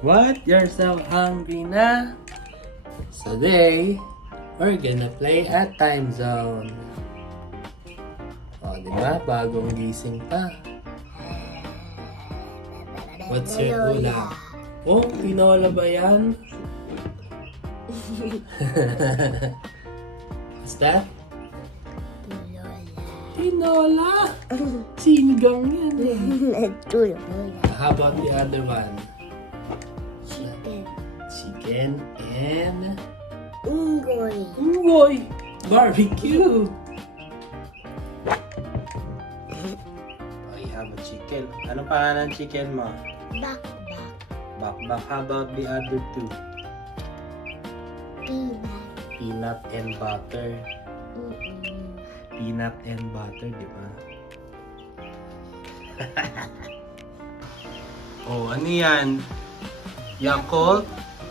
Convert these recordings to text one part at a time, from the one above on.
What? You're so hungry na? So today, we're gonna play at Time Zone. O, diba? Bagong gising pa. What's your ulam? Oh, tinola ba yan? What's that? Tinola! Sinigang yan. How about the other one? Chicken and... Unggoy! Barbecue! Oh, you have a chicken. Ano pangalan ng chicken mo? Bakbak. How about the other two? Peanut and butter. Peanut and butter, di ba? Oh, ano yan? Yakult?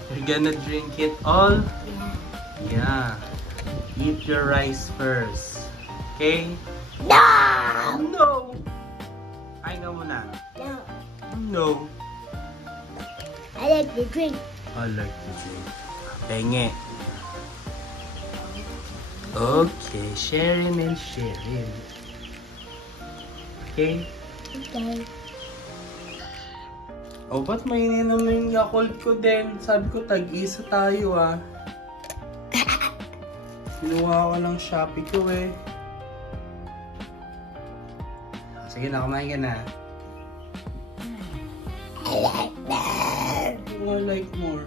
You're gonna drink it all? Yeah. Eat your rice first. Okay? No! Ay, no muna. No. I like to drink. I like to drink. Penge. Okay, sharing and sharing. Okay? Okay. Oh, ba't may ininom na yung Yakult ko din? Sabi ko, tag-isa tayo ah. Kinuha ko ng Shopee ko eh. Sige na, kumain ka na. I like that. I like more.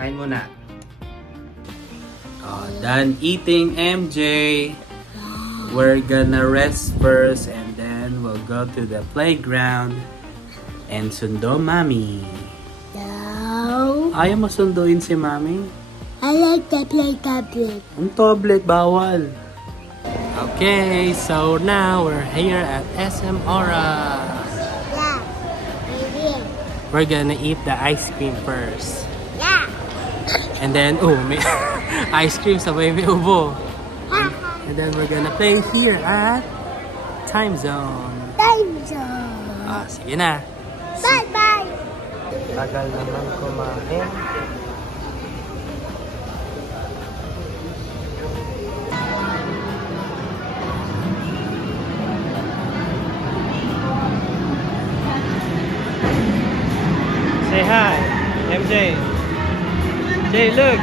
Kain muna. Oh, done eating, MJ. We're gonna rest first and then we'll go to the playground and sundo Mami. No. Ayaw mo sunduin si Mami? I like to play tablet. Ang tablet, bawal. Okay, so now we're here at SM Aura. Yeah. Maybe. We're gonna eat the ice cream first. Yeah. And then, oh, may ice cream sabay may ubo. And then we're gonna play here at Time Zone. Time zone. Ah, sige na. Bye-bye. Tagal naman kumain. Say hi, MJ. Jay, look.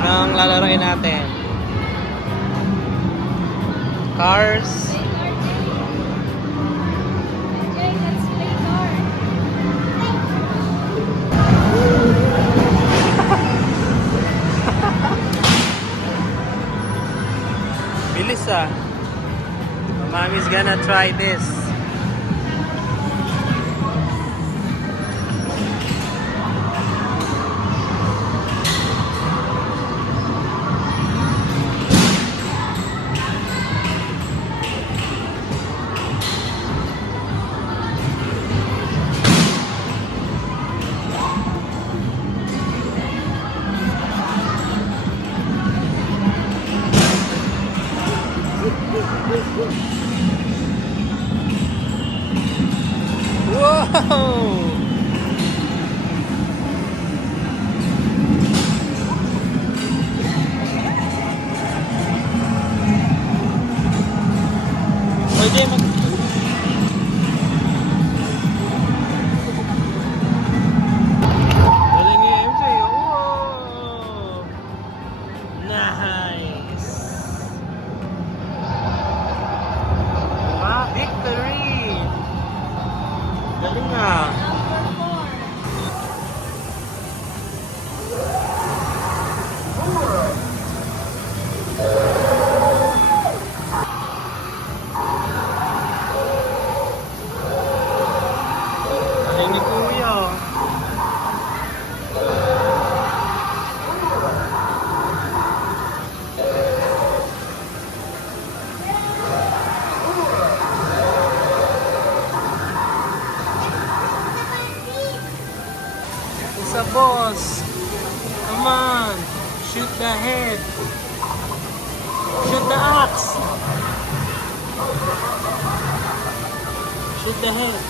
Anong lalaroin natin? Cars. Bilis ah. Mommy's gonna try this. Whoa! Pwede mag... Galing ni MJ. Whoa! Nice! Wow, victory! Galing ah! Galing ni Kuya. It's a boss. Come on, shoot the head. Shoot the axe! Shoot the head!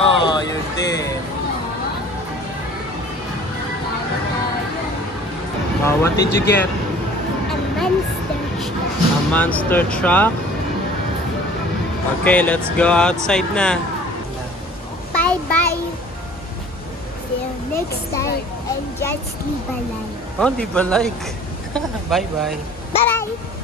Oh, you did. What did you get? A monster truck. A monster truck? Okay, let's go outside na. Bye-bye. See you next time and just leave a like. Oh, di ba like? Bye-bye. Bye-bye.